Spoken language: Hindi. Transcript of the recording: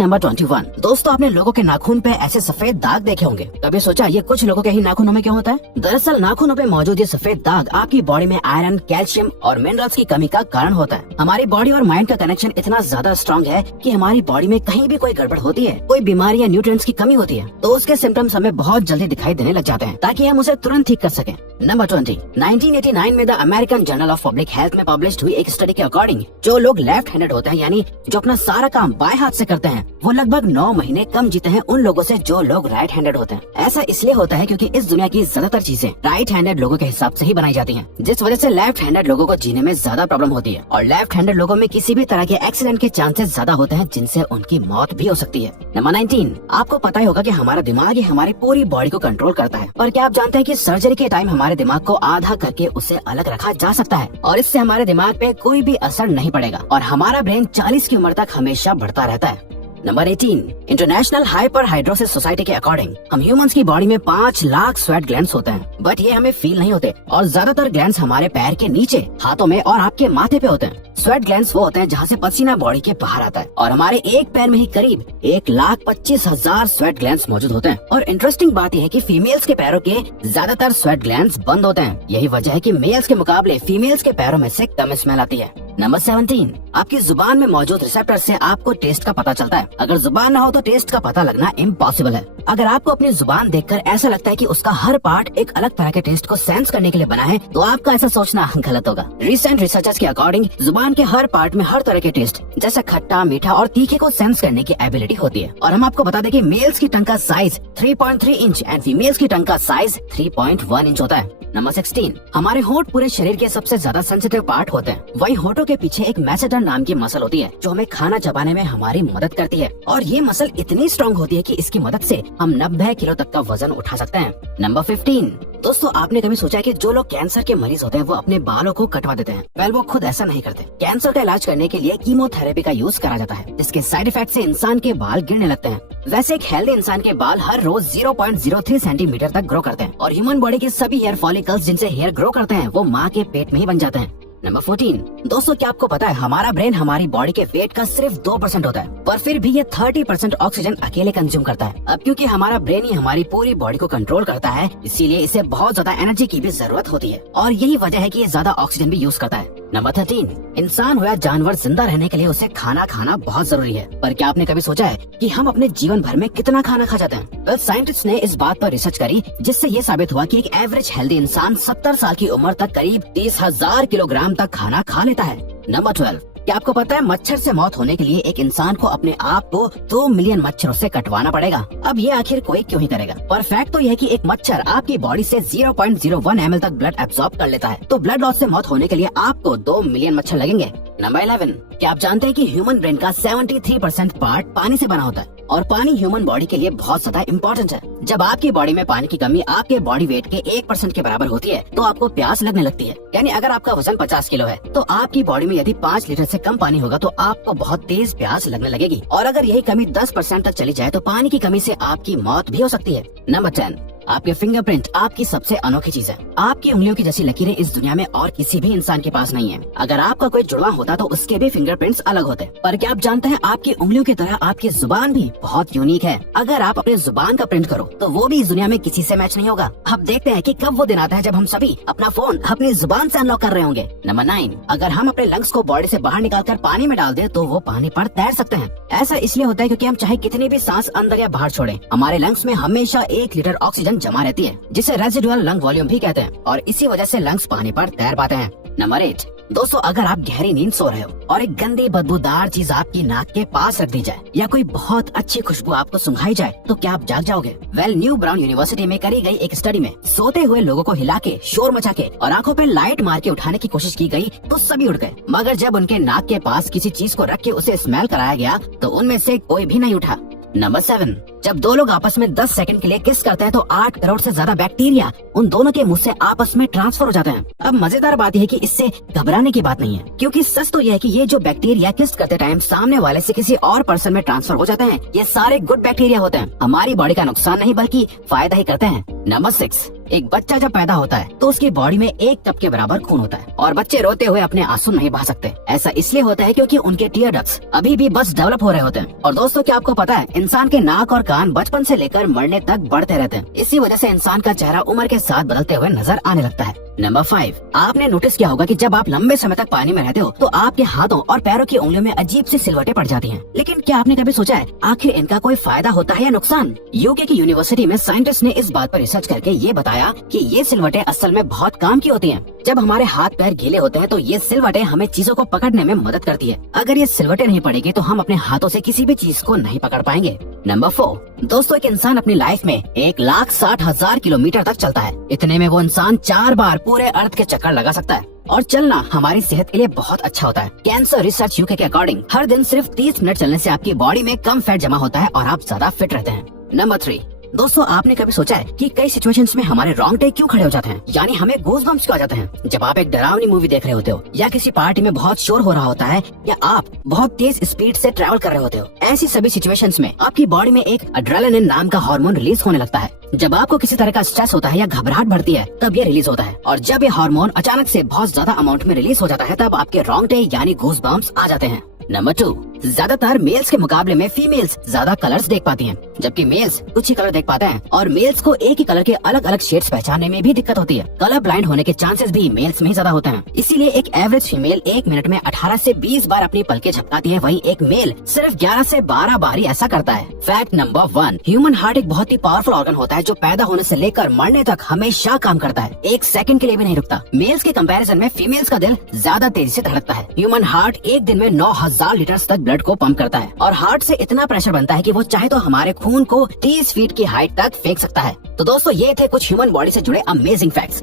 नंबर 21। दोस्तों, आपने लोगों के नाखून पे ऐसे सफेद दाग देखे होंगे। कभी सोचा ये कुछ लोगों के ही नाखूनों में क्यों होता है? दरअसल नाखूनों पे मौजूद ये सफेद दाग आपकी बॉडी में आयरन, कैल्शियम और मिनरल्स की कमी का कारण होता है। हमारी बॉडी और माइंड का कनेक्शन इतना ज्यादा स्ट्रॉन्ग है कि हमारी बॉडी में कहीं भी कोई गड़बड़ होती है, कोई बीमारी या न्यूट्रिएंट्स की कमी होती है, तो उसके सिम्टम्स हमें बहुत जल्दी दिखाई देने लग जाते हैं, ताकि हम उसे तुरंत ठीक कर सकें। नंबर 20। 1989 में the American journal of public health में पब्लिश हुई एक स्टडी के अकॉर्डिंग जो लोग लेफ्ट हैंडेड होते हैं, यानी जो अपना सारा काम बाएं हाथ से करते हैं, वो लगभग 9 महीने कम जीते हैं उन लोगों से जो लोग राइट हैंडेड होते हैं। ऐसा इसलिए होता है क्योंकि इस दुनिया की ज्यादातर चीजें राइट हैंडेड लोगों के हिसाब से ही बनाई जाती हैं, जिस वजह से लेफ्ट हैंडेड लोगों को जीने में ज्यादा प्रॉब्लम होती है। और लेफ्ट हैंडेड लोगों में किसी भी तरह के एक्सीडेंट के चांसेस ज्यादा होते हैं, जिनसे उनकी मौत भी हो सकती है। नंबर 19। आपको पता ही होगा कि हमारा दिमाग ही हमारी पूरी बॉडी को कंट्रोल करता है, और क्या आप जानते हैं कि सर्जरी के टाइम हमारे दिमाग को आधा करके उसे अलग रखा जा सकता है, और इससे हमारे दिमाग पे कोई भी असर नहीं पड़ेगा, और हमारा ब्रेन 40 की उम्र तक हमेशा बढ़ता रहता है। Number 18। International hyper hidrosis society के अकॉर्डिंग हम ह्यूमंस की बॉडी में 5 लाख स्वेट ग्लैंड्स होते हैं, बट ये हमें फील नहीं होते, और ज्यादातर ग्लैंड्स हमारे पैर के नीचे, हाथों में और आपके माथे पे होते हैं। स्वेट ग्लैंड्स वो होते हैं जहाँ से पसीना बॉडी के बाहर आता है, और हमारे एक पैर में ही करीब 1,25,000 स्वेट ग्लैंड्स मौजूद होते हैं। और इंटरेस्टिंग बात यह है कि फीमेल्स के पैरों के ज्यादातर स्वेट ग्लैंड्स बंद होते हैं। यही वजह है कि मेल्स के मुकाबले फीमेल्स के पैरों में से कम स्मेल आती है। नंबर 17। आपकी जुबान में मौजूद रिसेप्टर से आपको टेस्ट का पता चलता है। अगर जुबान ना हो तो टेस्ट का पता लगना इम्पॉसिबल है। अगर आपको अपनी जुबान देखकर ऐसा लगता है कि उसका हर पार्ट एक अलग तरह के टेस्ट को सेंस करने के लिए बना है, तो आपका ऐसा सोचना गलत होगा। रिसेंट रिसर्चर्स के अकॉर्डिंग जुबान के हर पार्ट में हर तरह के टेस्ट, जैसे खट्टा, मीठा और तीखे को सेंस करने की एबिलिटी होती है। और हम आपको बता दें कि मेल्स की टंग का साइज 3.3 इंच एंड फीमेल्स की टंग का साइज 3.1 इंच होता है। नंबर 16। हमारे होंठ पूरे शरीर के सबसे ज्यादा सेंसिटिव पार्ट होते हैं। वही होठों के पीछे एक मैसेडर नाम की मसल होती है, जो हमें खाना चबाने में हमारी मदद करती है, और ये मसल इतनी स्ट्रॉन्ग होती है कि इसकी मदद से हम 90 किलो तक का वजन उठा सकते हैं। नंबर 15। दोस्तों, आपने कभी सोचा है कि जो लोग कैंसर के मरीज होते हैं वो अपने बालों को कटवा देते हैं? वेल, वो खुद ऐसा नहीं करते। कैंसर का इलाज करने के लिए कीमोथेरेपी का यूज करा जाता है, जिसके साइड इफेक्ट से इंसान के बाल गिरने लगते हैं। वैसे एक हेल्दी इंसान के बाल हर रोज 0.03 सेंटीमीटर तक ग्रो करते हैं, और ह्यूमन बॉडी के सभी हेयर फॉलिकल्स जिनसे हेयर ग्रो करते हैं वो माँ के पेट में ही बन जाते हैं। नंबर 14। दोस्तों, क्या आपको पता है हमारा ब्रेन हमारी बॉडी के वेट का सिर्फ 2% होता है, पर फिर भी ये 30% ऑक्सीजन अकेले कंज्यूम करता है। अब क्योंकि हमारा ब्रेन ही हमारी पूरी बॉडी को कंट्रोल करता है, इसीलिए इसे बहुत ज्यादा एनर्जी की भी जरूरत होती है, और यही वजह है कि ये ज्यादा ऑक्सीजन भी यूज करता है। नंबर 13। इंसान हो या जानवर, जिंदा रहने के लिए उसे खाना खाना बहुत जरूरी है। पर क्या आपने कभी सोचा है कि हम अपने जीवन भर में कितना खाना खा जाते हैं? वेल, साइंटिस्ट ने इस बात पर रिसर्च करी, जिससे ये साबित हुआ कि एक एवरेज हेल्दी इंसान 70 साल की उम्र तक करीब 30,000 किलोग्राम तक खाना खा लेता है। नंबर 12। क्या आपको पता है मच्छर से मौत होने के लिए एक इंसान को अपने आप को 2 मिलियन मच्छरों से कटवाना पड़ेगा? अब ये आखिर कोई क्यों ही करेगा? पर फैक्ट तो यह है कि एक मच्छर आपकी बॉडी से 0.01 ml तक ब्लड एब्सॉर्ब कर लेता है, तो ब्लड लॉस से मौत होने के लिए आपको 2 मिलियन मच्छर लगेंगे। नंबर 11। क्या आप जानते हैं कि ह्यूमन ब्रेन का 73% पार्ट पानी से बना होता है, और पानी ह्यूमन बॉडी के लिए बहुत ज्यादा इम्पोर्टेंट है। जब आपकी बॉडी में पानी की कमी आपके बॉडी वेट के 1% के बराबर होती है, तो आपको प्यास लगने लगती है। यानी अगर आपका वजन 50 किलो है, तो आपकी बॉडी में यदि 5 लीटर से कम पानी होगा तो आपको बहुत तेज प्यास लगने लगेगी, और अगर यही कमी 10% तक चली जाए तो पानी की कमी से आपकी मौत भी हो सकती है। नंबर 10। आपके फिंगरप्रिंट आपकी सबसे अनोखी चीज है। आपकी उंगलियों की जैसी लकीरें इस दुनिया में और किसी भी इंसान के पास नहीं है। अगर आपका कोई जुड़वा होता तो उसके भी फिंगरप्रिंट्स अलग होते। पर क्या आप जानते हैं आपकी उंगलियों की तरह आपकी जुबान भी बहुत यूनिक है। अगर आप अपने जुबान का प्रिंट करो तो वो भी इस दुनिया में किसी से मैच नहीं होगा। अब देखते हैं कि कब वो दिन आता है जब हम सभी अपना फोन अपनी जुबान से अनलॉक कर रहे होंगे। नंबर 9। अगर हम अपने लंग्स को बॉडी से बाहर निकालकर पानी में डाल दें तो वो पानी पर तैर सकते हैं। ऐसा इसलिए होता है क्योंकि हम चाहे कितनी भी सांस अंदर या बाहर छोड़ें, हमारे लंग्स में हमेशा 1 लीटर ऑक्सीजन जमा रहती है, जिसे रेजिडुअल लंग वॉल्यूम भी कहते हैं, और इसी वजह से लंग्स पानी पर तैर पाते हैं। नंबर 8। दोस्तों, अगर आप गहरी नींद सो रहे हो और एक गंदी बदबूदार चीज आपकी नाक के पास रख दी जाए, या कोई बहुत अच्छी खुशबू आपको सुंघाई जाए, तो क्या आप जाग जाओगे? वेल, न्यू ब्राउन यूनिवर्सिटी में करी गई एक स्टडी में सोते हुए लोगों को हिला के, शोर मचा के और आंखों पे लाइट मार के उठाने की कोशिश की गई तो सभी उठ गए, मगर जब उनके नाक के पास किसी चीज को रख के उसे स्मेल कराया गया तो उनमें से कोई भी नहीं उठा। नंबर 7। जब दो लोग आपस में 10 सेकंड के लिए किस करते हैं तो 8 करोड़ से ज्यादा बैक्टीरिया उन दोनों के मुंह से आपस में ट्रांसफर हो जाते हैं। अब मजेदार बात यह है कि इससे घबराने की बात नहीं है, क्योंकि सच तो यह है कि ये जो बैक्टीरिया किस करते टाइम सामने वाले से किसी और पर्सन में ट्रांसफर हो जाते हैं, ये सारे गुड बैक्टीरिया होते हैं, हमारी बॉडी का नुकसान नहीं बल्कि फायदा ही करते हैं। नंबर 6, एक बच्चा जब पैदा होता है तो उसकी बॉडी में 1 कप के बराबर खून होता है और बच्चे रोते हुए अपने आंसू नहीं बहा सकते। ऐसा इसलिए होता है क्योंकि उनके टीयर डक्ट्स अभी भी बस डेवलप हो रहे होते हैं। और दोस्तों, क्या आपको पता है इंसान के नाक और कान बचपन से लेकर मरने तक बढ़ते रहते हैं। इसी वजह से इंसान का चेहरा उम्र के साथ बदलते हुए नजर आने लगता है। नंबर 5, आपने नोटिस किया होगा कि जब आप लंबे समय तक पानी में रहते हो तो आपके हाथों और पैरों की उंगलियों में अजीब सी सिलवटें पड़ जाती हैं। लेकिन क्या आपने कभी सोचा है आखिर इनका कोई फायदा होता है या नुकसान? यूके की यूनिवर्सिटी में साइंटिस्ट ने इस बात पर रिसर्च करके ये बताया कि ये सिलवटें असल में बहुत काम की होती हैं। जब हमारे हाथ पैर गीले होते हैं तो ये सिलवटें हमें चीजों को पकड़ने में मदद करती है। अगर ये सिलवटें नहीं पड़ेगी तो हम अपने हाथों से किसी भी चीज को नहीं पकड़ पाएंगे। नंबर 4, दोस्तों, एक इंसान अपनी लाइफ में 1,60,000 किलोमीटर तक चलता है। इतने में वो इंसान 4 बार पूरे अर्थ के चक्कर लगा सकता है और चलना हमारी सेहत के लिए बहुत अच्छा होता है। कैंसर रिसर्च यूके के अकॉर्डिंग हर दिन सिर्फ 30 मिनट चलने से आपकी बॉडी में कम फैट जमा होता है और आप ज्यादा फिट रहते हैं। नंबर 3, दोस्तों, आपने कभी सोचा है कि कई सिचुएशंस में हमारे रोंगटे क्यों खड़े हो जाते हैं, यानी हमें गूज़बम्प्स क्यों आ जाते हैं? जब आप एक डरावनी मूवी देख रहे होते हो या किसी पार्टी में बहुत शोर हो रहा होता है या आप बहुत तेज स्पीड से ट्रैवल कर रहे होते हो, ऐसी सभी सिचुएशंस में आपकी बॉडी में एक एड्रेनालिन नाम का हार्मोन रिलीज होने लगता है। जब आपको किसी तरह का स्ट्रेस होता है या घबराहट बढ़ती है तब ये रिलीज होता है और जब ये हार्मोन अचानक से बहुत ज्यादा अमाउंट में रिलीज हो जाता है तब आपके रोंगटे यानी गूज़बम्प्स आ जाते हैं। नंबर 2, ज्यादातर मेल्स के मुकाबले में फीमेल्स ज्यादा कलर्स देख पाती हैं, जबकि मेल्स कुछ ही कलर देख पाते हैं और मेल्स को एक ही कलर के अलग अलग शेड्स पहचानने में भी दिक्कत होती है। कलर ब्लाइंड होने के चांसेस भी मेल्स में ही ज्यादा होते हैं। इसीलिए एक एवरेज फीमेल 1 मिनट में 18 से 20 बार अपनी पलकें झपकाती है, वहीं एक मेल सिर्फ 11 से 12 बार ही ऐसा करता है। फैक्ट नंबर 1, ह्यूमन हार्ट एक बहुत ही पावरफुल ऑर्गन होता है जो पैदा होने से लेकर मरने तक हमेशा काम करता है, 1 सेकंड के लिए भी नहीं रुकता। मेल्स के कंपैरिजन में फीमेल्स का दिल ज्यादा तेजी से धड़कता है। ह्यूमन हार्ट एक दिन में 9,000 लीटर तक ब्लड को पंप करता है और हार्ट से इतना प्रेशर बनता है कि वो चाहे तो हमारे खून को 30 फीट की हाइट तक फेंक सकता है। तो दोस्तों, ये थे कुछ ह्यूमन बॉडी से जुड़े अमेजिंग फैक्ट्स।